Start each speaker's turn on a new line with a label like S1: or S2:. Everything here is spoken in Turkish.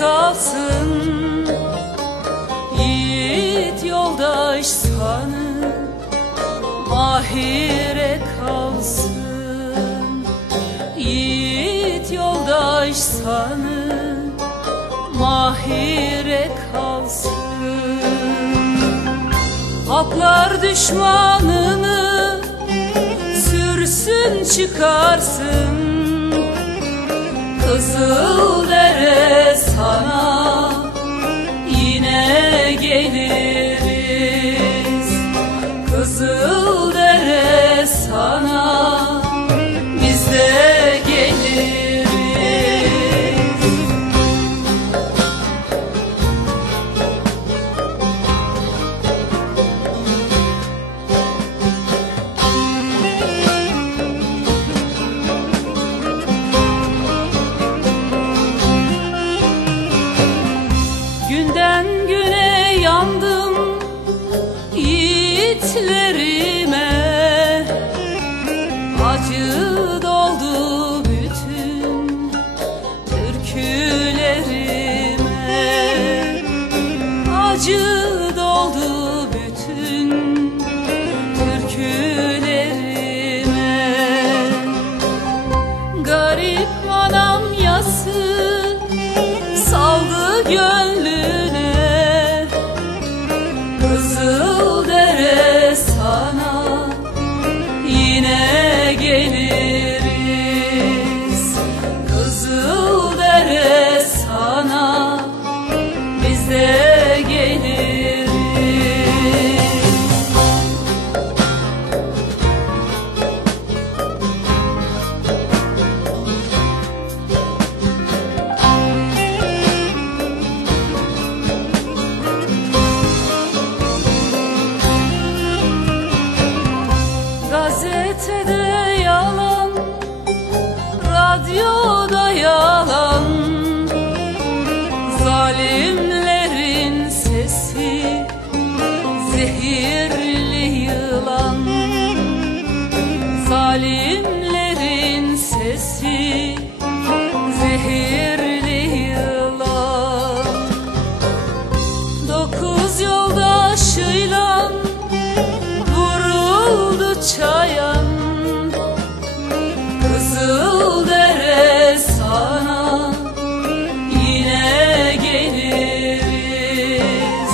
S1: kalsın. Yiğit yoldaş sanı Mahire kalsın. Yiğit yoldaş sanı Mahire kalsın. Haklar düşmanını Sürsün çıkarsın. Kızıl dere sana Yine geliriz Garip anam yası saldı gönlüne gazetede yalan Radyoda yalan. Zalimlerin sesi Zehirli yılan. Zalimlerin sesi Zehirli yılan. Dokuz yoldaşıyla Vuruldu çay. vez